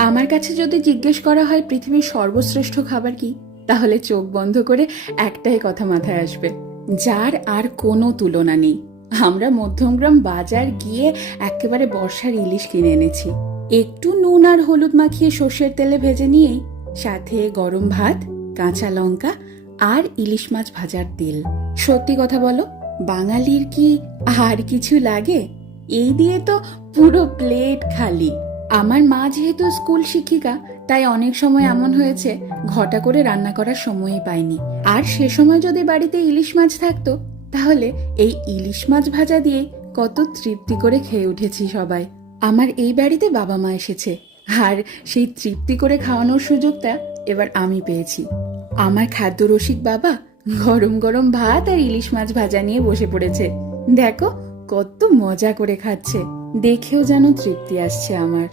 আমার কাছে যদি জিজ্ঞেস করা হয় পৃথিবীর সর্বশ্রেষ্ঠ খাবার কি, তাহলে চোখ বন্ধ করে একটাই কথা মাথায় আসবে, যার আর কোনো তুলনা নেই। আমরা মধ্যমগ্রাম বাজার গিয়ে একেবারে বর্ষার ইলিশ কিনে এনেছি। একটু নুন আর হলুদ মাখিয়ে সর্ষের তেলে ভেজে নিয়েই সাথে গরম ভাত, কাঁচা লঙ্কা আর ইলিশ মাছ ভাজার তেল। সত্যি কথা বলো, বাঙালির কি আর কিছু লাগে? এই দিয়ে তো পুরো প্লেট খালি। আমার মা যেহেতু স্কুল শিক্ষিকা, তাই অনেক সময় এমন হয়েছে ঘটা করে রান্না করার সময়ই পাইনি। আর সে সময় যদি বাড়িতে ইলিশ মাছ থাকতো, তাহলে এই ইলিশ মাছ ভাজা দিয়ে কত তৃপ্তি করে খেয়ে উঠেছি সবাই। আমার এই বাড়িতে বাবা মা এসেছে, আর সেই তৃপ্তি করে খাওয়ানোর সুযোগটা এবার আমি পেয়েছি। আমার খাদ্য রসিক বাবা গরম গরম ভাত আর ইলিশ মাছ ভাজা নিয়ে বসে পড়েছে। দেখো কত মজা করে খাচ্ছে, দেখেও যেন তৃপ্তি আসছে আমার।